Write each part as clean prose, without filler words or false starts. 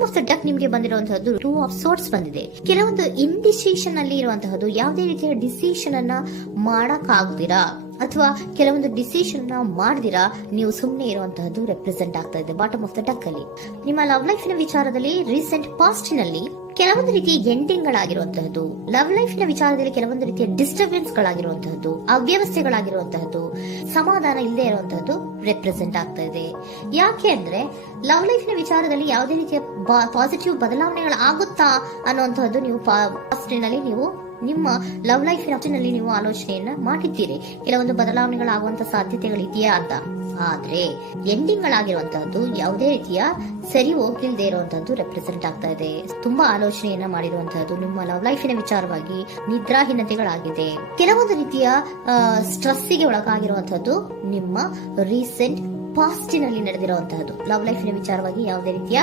Bottom of the duck ನಿಮಗೆ ಬಂದಿರುವಂತಹದ್ದು two of sorts ಬಂದಿದೆ. ಕೆಲವೊಂದು ಇಂಡಿಸಿಷನ್ ಅಲ್ಲಿ ಇರುವಂತಹದ್ದು, ಯಾವುದೇ ರೀತಿಯ ಡಿಸಿಷನ್ ಅನ್ನ ಮಾಡಕ್ ಆಗ್ದಿರಾ ಅಥವಾ ಕೆಲವೊಂದು ಡಿಸಿಷನ್ ಮಾಡ್ದಿರಾ ನೀವು ಸುಮ್ಮನೆ ಇರುವಂತಹದ್ದು ರೆಪ್ರೆಸೆಂಟ್ ಆಗ್ತಾ ಇದೆ ಬಾಟಮ್ ಆಫ್ ದ ಡಕ್ ಅಲ್ಲಿ. ನಿಮ್ಮ ಲವ್ ಲೈಫ್ ನ ವಿಚಾರದಲ್ಲಿ ರೀಸೆಂಟ್ ಪಾಸ್ಟ್ ನಲ್ಲಿ ಕೆಲವೊಂದು ರೀತಿಯ ಎಂಡಿಂಗ್ ಗಳಾಗಿರುವಂತಹದ್ದು, ಲವ್ ಲೈಫ್ ನ ವಿಚಾರದಲ್ಲಿ ಕೆಲವೊಂದು ರೀತಿಯ ಡಿಸ್ಟರ್ಬೆನ್ಸ್ ಗಳಾಗಿರುವಂತಹದ್ದು, ಅವ್ಯವಸ್ಥೆಗಳಾಗಿರುವಂತಹದ್ದು, ಸಮಾಧಾನ ಇಲ್ಲದೆ ಇರುವಂತಹದ್ದು ರೆಪ್ರೆಸೆಂಟ್ ಆಗ್ತಾ ಇದೆ. ಯಾಕೆ ಅಂದ್ರೆ ಲವ್ ಲೈಫ್ ನ ವಿಚಾರದಲ್ಲಿ ಯಾವುದೇ ರೀತಿಯ ಪಾಸಿಟಿವ್ ಬದಲಾವಣೆಗಳಾಗುತ್ತಾ ಅನ್ನುವಂತಹದ್ದು ನೀವು ಪಾಸ್ಟ್ ನಲ್ಲಿ ನೀವು ನಿಮ್ಮ ಲವ್ ಲೈಫ್ ನಲ್ಲಿ ನೀವು ಆಲೋಚನೆಯನ್ನ ಮಾಡಿದ್ದೀರಿ, ಕೆಲವೊಂದು ಬದಲಾವಣೆಗಳಾಗುವಂತ ಸಾಧ್ಯತೆಗಳಿದೆಯಾ ಅಂತ. ಆದ್ರೆ ಎಂಡಿಂಗ್ ಗಳಾಗಿರುವಂತಹದ್ದು ಯಾವುದೇ ರೀತಿಯ ಸರಿ ಹೋಗ್ಲಿಲ್ಲದೆ ಇರುವಂತಹದ್ದು ರೆಪ್ರೆಸೆಂಟ್ ಆಗ್ತಾ ಇದೆ. ತುಂಬಾ ಆಲೋಚನೆಯನ್ನ ಮಾಡಿರುವಂತಹದ್ದು ನಿಮ್ಮ ಲವ್ ಲೈಫಿನ ವಿಚಾರವಾಗಿ ನಿದ್ರಾಹೀನತೆಗಳಾಗಿದೆ. ಕೆಲವೊಂದು ರೀತಿಯ ಸ್ಟ್ರೆಸ್ಸಿಗೆ ಒಳಗಾಗಿರುವಂತಹದ್ದು ನಿಮ್ಮ ರೀಸೆಂಟ್ ಪಾಸ್ಟಿನಲ್ಲಿ ನಡೆದಿರುವಂತಹದ್ದು. ಲವ್ ಲೈಫಿನ ವಿಚಾರವಾಗಿ ಯಾವುದೇ ರೀತಿಯ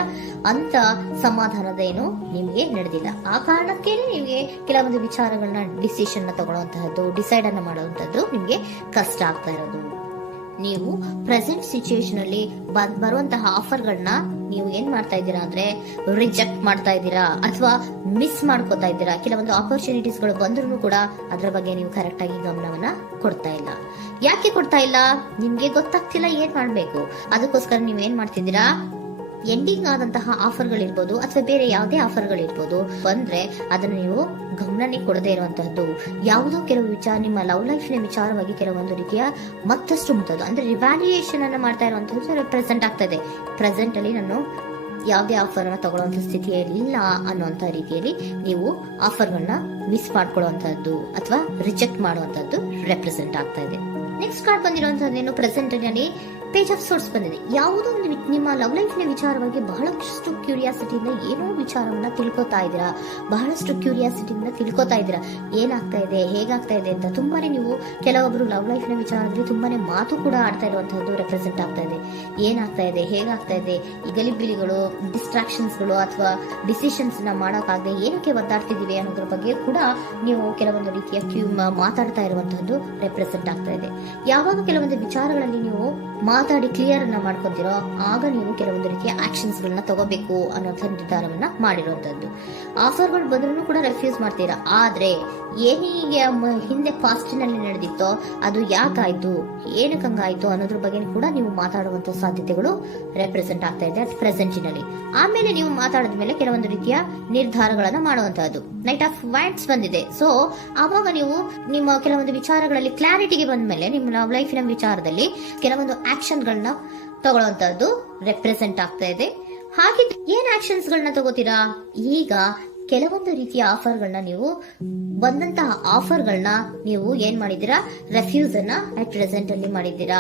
ಅಂತ ಸಮಾಧಾನದ ಏನು ನಿಮಗೆ ನಡೆದಿಲ್ಲ. ಆ ಕಾರಣಕ್ಕೆ ನಿಮಗೆ ಕೆಲವೊಂದು ವಿಚಾರಗಳನ್ನ ಡಿಸಿಷನ್ ತಗೊಳ್ಳುವಂತಹದ್ದು, ಡಿಸೈಡ್ ಅನ್ನ ಮಾಡುವಂತಹದ್ದು ನಿಮಗೆ ಕಷ್ಟ ಆಗ್ತಾ ಇರೋದು. ನೀವು ಪ್ರೆಸೆಂಟ್ ಸಿಚುಯೇಷನ್ ಅಲ್ಲಿ ಬರುವಂತಹ ಆಫರ್ಗಳನ್ನ ನೀವು ಏನ್ ಮಾಡ್ತಾ ಇದ್ದೀರಾ ಅಂದ್ರೆ ರಿಜೆಕ್ಟ್ ಮಾಡ್ತಾ ಇದ್ದೀರಾ ಅಥವಾ ಮಿಸ್ ಮಾಡ್ಕೋತಾ ಇದ್ದೀರಾ. ಕೆಲವೊಂದು ಆಪರ್ಚುನಿಟೀಸ್ ಗಳು ಬಂದ್ರೂ ಕೂಡ ಅದರ ಬಗ್ಗೆ ನೀವು ಕರೆಕ್ಟ್ ಆಗಿ ಗಮನವನ್ನ ಕೊಡ್ತಾ ಇಲ್ಲ. ಯಾಕೆ ಕೊಡ್ತಾ ಇಲ್ಲ? ನಿಮ್ಗೆ ಗೊತ್ತಾಗ್ತಿಲ್ಲ ಏನ್ ಮಾಡ್ಬೇಕು. ಅದಕ್ಕೋಸ್ಕರ ನೀವ್ ಏನ್ ಮಾಡ್ತಿದ್ದೀರಾ, ಎಂಡಿಂಗ್ ಆದಂತಹ ಆಫರ್ಗಳಿರ್ಬೋದು ಅಥವಾ ಬೇರೆ ಯಾವುದೇ ಆಫರ್ಗಳಿರ್ಬೋದು ಬಂದ್ರೆ ಅದನ್ನ ನೀವು ಗಮನನೇ ಕೊಡದೇ ಇರುವಂತಹದ್ದು. ಯಾವುದೋ ಕೆಲವು ವಿಚಾರ ನಿಮ್ಮ ಲವ್ ಲೈಫ್ ನ ವಿಚಾರವಾಗಿ ಕೆಲವೊಂದು ರೀತಿಯ ಮತ್ತಷ್ಟು ಮುಟ್ಟೋದು ಅಂದ್ರೆ ರಿವ್ಯಾಲ್ಯೂಯೇಷನ್ ಅನ್ನ ಮಾಡ್ತಾ ಇರುವಂತಹದ್ದು ಪ್ರೆಸೆಂಟ್ ಆಗ್ತಾ ಇದೆ. ಪ್ರೆಸೆಂಟ್ ಅಲ್ಲಿ ನಾನು ಯಾವುದೇ ಆಫರ್ ಅನ್ನ ತಗೊಳ್ಳುವಂತ ಸ್ಥಿತಿಯಲ್ಲಿ ಇಲ್ಲ ಅನ್ನುವಂತ ರೀತಿಯಲ್ಲಿ ನೀವು ಆಫರ್ಗಳನ್ನ ಮಿಸ್ ಮಾಡ್ಕೊಳ್ಳುವಂತಹದ್ದು ಅಥವಾ ರಿಜೆಕ್ಟ್ ಮಾಡುವಂತಹದ್ದು ರೆಪ್ರೆಸೆಂಟ್ ಆಗ್ತಾ ಇದೆ. ನೆಕ್ಸ್ಟ್ ಕಾರ್ಡ್ ಬಂದಿರುವಂತಹದ್ದೇನು, ಪ್ರೆಸೆಂಟ್ ನಲ್ಲಿ ಪೇಜ್ ಆಫ್ ಸೋರ್ಟ್ಸ್ ಬಂದಿದೆ. ಯಾವುದೋ ಒಂದು ನಿಮ್ಮ ಲವ್ ಲೈಫ್ ನ ವಿಚಾರವಾಗಿ ಬಹಳಷ್ಟು ಕ್ಯೂರಿಯಾಸಿಟಿಯಿಂದ ಏನೋ ವಿಚಾರವನ್ನ ತಿಳ್ಕೊತಾ ಇದ್ದೀರಾ, ಬಹಳಷ್ಟು ಕ್ಯೂರಿಯಾಸಿಟಿಯಿಂದ ತಿಳ್ಕೊತಾ ಇದ್ದೀರಾ ಏನಾಗ್ತಾ ಇದೆ, ಹೇಗಾಗ್ತಾ ಇದೆ ಅಂತ. ತುಂಬಾನೇ ನೀವು ಕೆಲವೊಬ್ರು ಲವ್ ಲೈಫ್ ನ ವಿಚಾರದಲ್ಲಿ ತುಂಬಾನೇ ಮಾತು ಕೂಡ ಆಡ್ತಾ ಇರುವಂತಹದ್ದು ರೆಪ್ರೆಸೆಂಟ್ ಆಗ್ತಾ ಇದೆ. ಏನಾಗ್ತಾ ಇದೆ, ಹೇಗಾಗ್ತಾ ಇದೆ, ಈ ಗಲಿಬಿಲಿಗಳು, ಡಿಸ್ಟ್ರಾಕ್ಷನ್ಸ್ ಗಳು ಅಥವಾ ಡಿಸಿಷನ್ಸ್ ನ ಮಾಡೋಕ್ಕಾಗದೆ ಏನಕ್ಕೆ ಒದ್ದಾಡ್ತಿದೀವಿ ಅನ್ನೋದ್ರ ಬಗ್ಗೆ ಕೂಡ ನೀವು ಕೆಲವೊಂದು ರೀತಿಯ ಮಾತಾಡ್ತಾ ಇರುವಂತಹದ್ದು ರೆಪ್ರೆಸೆಂಟ್ ಆಗ್ತಾ ಇದೆ. ಯಾವಾಗ ಕೆಲವೊಂದು ವಿಚಾರಗಳಲ್ಲಿ ನೀವು ಮಾತಾಡಿ ಕ್ಲಿಯರ್ ಅನ್ನ ಮಾಡ್ಕೊತಿರೋ ಆಗ ನೀವು ಕೆಲವೊಂದು ರೀತಿಯ ಆಕ್ಷನ್ಸ್ ಗಳನ್ನ ತಗೋಬೇಕು ಅನ್ನೋ ನಿರ್ಧಾರವನ್ನ ಮಾಡಿರುವಂತದ್ದು. ಆಫರ್ಗಳು ಬಂದ್ರೂ ಕೂಡ ರೆಫ್ಯೂಸ್ ಮಾಡ್ತೀರಾ. ಆದ್ರೆ ಏನೀಗ ಹಿಂದೆ ಪಾಸ್ಟ್ ನಲ್ಲಿ ನಡೆದಿತ್ತೋ ಅದು ಯಾಕಾಯ್ತು, ಏನಕ್ಕೆ ಹಂಗಾಯ್ತು ಅನ್ನೋದ್ರ ಬಗ್ಗೆ ಕೂಡ ನೀವು ಮಾತಾಡುವಂತ ಸಾಧ್ಯತೆಗಳು ರೆಪ್ರೆಸೆಂಟ್ ಆಗ್ತಾ ಇದೆ ಅಟ್ ಪ್ರೆಸೆಂಟಿನಲ್ಲಿ. ಆಮೇಲೆ ನೀವು ಮಾತಾಡಿದ ಮೇಲೆ ಕೆಲವೊಂದು ರೀತಿಯ ನಿರ್ಧಾರಗಳನ್ನ ಮಾಡುವಂತಹದ್ದು. ನೈಟ್ ಆಫ್ ವ್ಯಾಂಡ್ಸ್ ಬಂದಿದೆ. ಸೊ ಆವಾಗ ನೀವು ನಿಮ್ಮ ಕೆಲವೊಂದು ವಿಚಾರಗಳಲ್ಲಿ ಕ್ಲಾರಿಟಿಗೆ ಬಂದ ಮೇಲೆ ನಿಮ್ಮ ಲವ್ ಲೈಫಿನ ವಿಚಾರದಲ್ಲಿ ಕೆಲವೊಂದು ಆಕ್ಷನ್ ಗಳನ್ನ ತಗೊಳ್ಳುವಂತಹದ್ದು ರೆಪ್ರೆಸೆಂಟ್ ಆಗ್ತಾ ಇದೆ. ಹಾಗೆ ಏನ್ ಆಕ್ಷನ್ಸ್ ಗಳನ್ನ ತಗೋತೀರಾ? ಈಗ ಕೆಲವೊಂದು ರೀತಿಯ ಆಫರ್ಗಳನ್ನ ನೀವು ಬಂದಂತಹ ಆಫರ್ಗಳನ್ನ ನೀವು ಏನ್ ಮಾಡಿದೀರಾ, ರೆಫ್ಯೂಸ್ ಅನ್ನ ಅಟ್ ಪ್ರೆಸೆಂಟ್ ಅಲ್ಲಿ ಮಾಡಿದ್ದೀರಾ.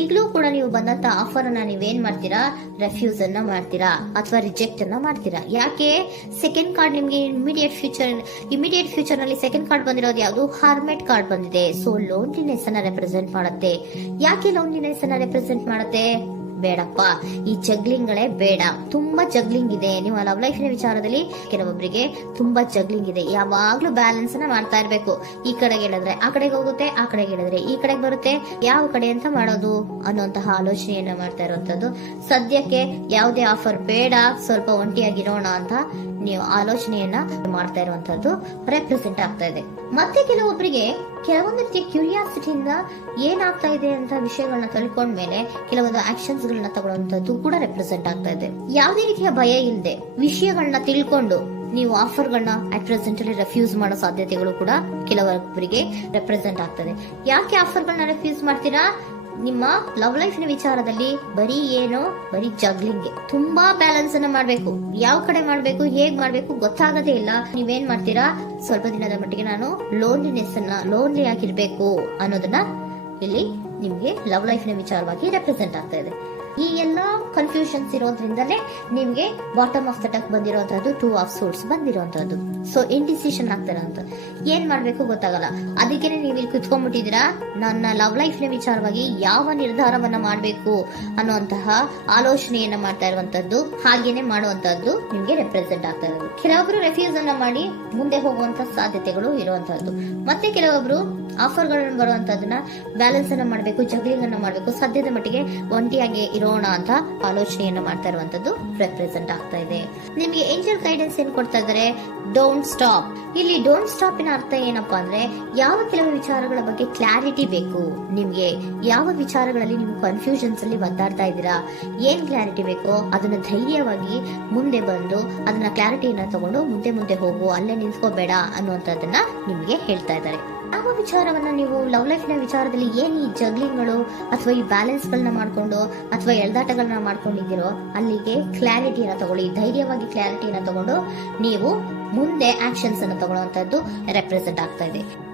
ಈಗಲೂ ಕೂಡ ನೀವು ಬಂದಂತಹ ಆಫರ್ ಅನ್ನ ನೀವೇನ್ ಮಾಡ್ತೀರಾ, ರೆಫ್ಯೂಸ್ ಅನ್ನ ಮಾಡ್ತೀರಾ ಅಥವಾ ರಿಜೆಕ್ಟ್ ಅನ್ನ ಮಾಡ್ತೀರಾ. ಯಾಕೆ? ಸೆಕೆಂಡ್ ಕಾರ್ಡ್ ನಿಮ್ಗೆ ಇಮಿಡಿಯೇಟ್ ಫ್ಯೂಚರ್ ನಲ್ಲಿ ಸೆಕೆಂಡ್ ಕಾರ್ಡ್ ಬಂದಿರೋದು ಯಾವುದು, ಹಾರ್ಮೆಟ್ ಕಾರ್ಡ್ ಬಂದಿದೆ. ಸೊ ಲೋನ್ಲಿನೆಸ್ ಅನ್ನ ರೆಪ್ರೆಸೆಂಟ್ ಮಾಡುತ್ತೆ. ಯಾಕೆ ಲೋನ್ಲಿನೆಸ್ ಅನ್ನ ರೆಪ್ರೆಸೆಂಟ್ ಮಾಡುತ್ತೆ? ಬೇಡಪ್ಪ, ಈ ಜಗ್ಲಿಂಗ್ ಗಳೇ ಬೇಡ. ತುಂಬಾ ಜಗ್ಲಿಂಗ್ ಇದೆ ನಿಮ್ಮ ಲವ್ ಲೈಫ್ ನ ವಿಚಾರದಲ್ಲಿ. ಕೆಲವೊಬ್ಬರಿಗೆ ತುಂಬಾ ಜಗ್ಲಿಂಗ್ ಇದೆ. ಯಾವಾಗ್ಲೂ ಬ್ಯಾಲೆನ್ಸ್ ಅನ್ನ ಮಾಡ್ತಾ ಇರ್ಬೇಕು. ಈ ಕಡೆಗೆ ಹೇಳಿದ್ರೆ ಆ ಕಡೆಗೆ ಹೋಗುತ್ತೆ, ಆ ಕಡೆಗೆ ಹೇಳಿದ್ರೆ ಈ ಕಡೆಗೆ ಬರುತ್ತೆ. ಯಾವ ಕಡೆ ಅಂತ ಮಾಡೋದು ಅನ್ನುವಂತಹ ಆಲೋಚನೆಯನ್ನ ಮಾಡ್ತಾ ಇರುವಂತದ್ದು. ಸದ್ಯಕ್ಕೆ ಯಾವುದೇ ಆಫರ್ ಬೇಡ, ಸ್ವಲ್ಪ ಒಂಟಿಯಾಗಿರೋಣ ಅಂತ ನೀವು ಆಲೋಚನೆಯನ್ನ ಮಾಡ್ತಾ ಇರುವಂತದ್ದು ರೆಪ್ರೆಸೆಂಟ್ ಆಗ್ತಾ ಇದೆ. ಮತ್ತೆ ಕೆಲವೊಬ್ಬರಿಗೆ ಕೆಲವೊಂದು ರೀತಿಯ ಕ್ಯೂರಿಯಾಸಿಟಿಯಿಂದ ಏನಾಗ್ತಾ ಇದೆ ಅಂತ ವಿಷಯಗಳನ್ನ ತಿಳ್ಕೊಂಡ್ಮೇಲೆ ಕೆಲವೊಂದು ಆಕ್ಷನ್ಸ್ ಗಳನ್ನ ತಗೊಳ್ಳುವಂತದ್ದು ಕೂಡ ರೆಪ್ರೆಸೆಂಟ್ ಆಗ್ತಾ ಇದೆ. ಯಾವುದೇ ರೀತಿಯ ಭಯ ಇಲ್ಲದೆ ವಿಷಯಗಳನ್ನ ತಿಳ್ಕೊಂಡು ನೀವು ಆಫರ್ಗಳನ್ನ ಅಟ್ ಪ್ರೆಸೆಂಟ್ ಅಲ್ಲಿ ರೆಫ್ಯೂಸ್ ಮಾಡೋ ಸಾಧ್ಯತೆಗಳು ಕೂಡ ಕೆಲವೊಬ್ಬರಿಗೆ ರೆಪ್ರೆಸೆಂಟ್ ಆಗ್ತದೆ. ಯಾಕೆ ಆಫರ್ಗಳನ್ನ ರೆಫ್ಯೂಸ್ ಮಾಡ್ತೀರಾ? ನಿಮ್ಮ ಲವ್ ಲೈಫ್ ನ ವಿಚಾರದಲ್ಲಿ ಬರೀ ಜಗ್ಲಿಂಗ್, ತುಂಬಾ ಬ್ಯಾಲೆನ್ಸ್ ಅನ್ನ ಮಾಡ್ಬೇಕು. ಯಾವ ಕಡೆ ಮಾಡ್ಬೇಕು, ಹೇಗ್ ಮಾಡ್ಬೇಕು ಗೊತ್ತಾಗದೇ ಇಲ್ಲ. ನೀವೇನ್ ಮಾಡ್ತೀರಾ, ಸ್ವಲ್ಪ ದಿನದ ಮಟ್ಟಿಗೆ ನಾನು ಲೋನ್ಲಿ ಆಗಿರ್ಬೇಕು ಅನ್ನೋದನ್ನ ಇಲ್ಲಿ ನಿಮ್ಗೆ ಲವ್ ಲೈಫ್ ನ ವಿಚಾರವಾಗಿ ರೆಪ್ರೆಸೆಂಟ್ ಆಗ್ತಾ ಇದೆ. ಈ ಎಲ್ಲಾ ಕನ್ಫ್ಯೂಷನ್ಸ್ ಇರೋದ್ರಿಂದಲೇ ನಿಮ್ಗೆ ಬಾಟಮ್ ಆಫ್ ದ ಡಕ್ ಬಂದಿರುವಂತಹದ್ದು, ಟೂ ಆಫ್ ಸೋರ್ಟ್ಸ್ ಬಂದಿರುವಂತಹದ್ದು. ಸೊ ಇಂಡಿಸಿಷನ್ ಆಗ್ತಾರೆ ಅಂತ ಏನ್ ಮಾಡ್ಬೇಕು ಗೊತ್ತಾಗಲ್ಲ. ಅದಕ್ಕೆ ನೀವು ಇಲ್ಲಿ ಕುತ್ಕೊಂಡ್ಬಿಟ್ಟಿದ್ದೀರಾ, ನನ್ನ ಲವ್ ಲೈಫ್ ನ ವಿಚಾರವಾಗಿ ಯಾವ ನಿರ್ಧಾರವನ್ನ ಮಾಡ್ಬೇಕು ಅನ್ನುವಂತಹ ಆಲೋಚನೆಯನ್ನ ಮಾಡ್ತಾ ಇರುವಂತದ್ದು, ಹಾಗೇನೆ ಮಾಡುವಂತಹದ್ದು ನಿಮ್ಗೆ ರೆಪ್ರೆಸೆಂಟ್ ಆಗ್ತಾ ಇರೋದು. ಕೆಲವೊಬ್ರು ರೆಫ್ಯೂಸ್ ಅನ್ನ ಮಾಡಿ ಮುಂದೆ ಹೋಗುವಂತ ಸಾಧ್ಯತೆಗಳು ಇರುವಂತಹದ್ದು. ಮತ್ತೆ ಕೆಲವೊಬ್ರು ಆಫರ್ಗಳನ್ನು ಬರುವಂತದನ್ನ ಬ್ಯಾಲೆನ್ಸ್ ಅನ್ನ ಮಾಡಬೇಕು, ಜಗ್ಲಿಂಗ್ ಅನ್ನ ಮಾಡಬೇಕು, ಸದ್ಯದ ಮಟ್ಟಿಗೆ ಒಂಟಿಯಾಗಿ ಇರೋಣ ಅಂತ ಆಲೋಚನೆಯನ್ನ ಮಾಡ್ತಾ ಇರುವಂತದ್ದು ರೆಪ್ರೆಸೆಂಟ್ ಆಗ್ತಾ ಇದೆ. ನಿಮಗೆ ಏಂಜಲ್ ಗೈಡೆನ್ಸ್ ಏನ್ ಕೊಡ್ತಾ ಇದ್ದಾರೆ? Don't stop. ಇಲ್ಲಿ ಡೋಂಟ್ ಸ್ಟಾಪ್ ಇನ ಅರ್ಥ ಏನಪ್ಪಾ ಅಂದ್ರೆ, ಯಾವ ಕೆಲವು ವಿಚಾರಗಳ ಬಗ್ಗೆ ಕ್ಲಾರಿಟಿ ಬೇಕು ನಿಮ್ಗೆ, ಯಾವ ವಿಚಾರಗಳಲ್ಲಿ ನೀವು ಕನ್ಫ್ಯೂಷನ್ಸ್ ಅಲ್ಲಿ ಒದ್ದಾಡ್ತಾ ಇದ್ದೀರಾ, ಏನ್ ಕ್ಲಾರಿಟಿ ಬೇಕೋ ಅದನ್ನ ಧೈರ್ಯವಾಗಿ ಮುಂದೆ ಬಂದು ಅದನ್ನ ಕ್ಲಾರಿಟಿಯನ್ನ ತಗೊಂಡು ಮುಂದೆ ಹೋಗು, ಅಲ್ಲೇ ನಿಲ್ಸ್ಕೋಬೇಡ ಅನ್ನುವಂಥದ್ದನ್ನ ನಿಮ್ಗೆ ಹೇಳ್ತಾ ಇದ್ದಾರೆ. ಯಾವ ವಿಚಾರವನ್ನ ನೀವು ಲವ್ ಲೈಫ್ ನ ವಿಚಾರದಲ್ಲಿ ಏನ್ ಈ ಜಗ್ಲಿಂಗ್ಗಳು ಅಥವಾ ಈ ಬ್ಯಾಲೆನ್ಸ್ ಗಳನ್ನ ಮಾಡ್ಕೊಂಡು ಅಥವಾ ಎಳ್ದಾಟಗಳನ್ನ ಮಾಡ್ಕೊಂಡಿದ್ದೀರೋ ಅಲ್ಲಿಗೆ ಕ್ಲಾರಿಟಿಯನ್ನ ತಗೊಳ್ಳಿ, ಧೈರ್ಯವಾಗಿ ಕ್ಲಾರಿಟಿಯನ್ನ ತಗೊಂಡು ನೀವು ಮುಂದೆ ಆಕ್ಷನ್ಸ್ ಅನ್ನು ತಗೊಳ್ಳುವಂತದ್ದು ರೆಪ್ರೆಸೆಂಟ್ ಆಗ್ತಾ ಇದೆ.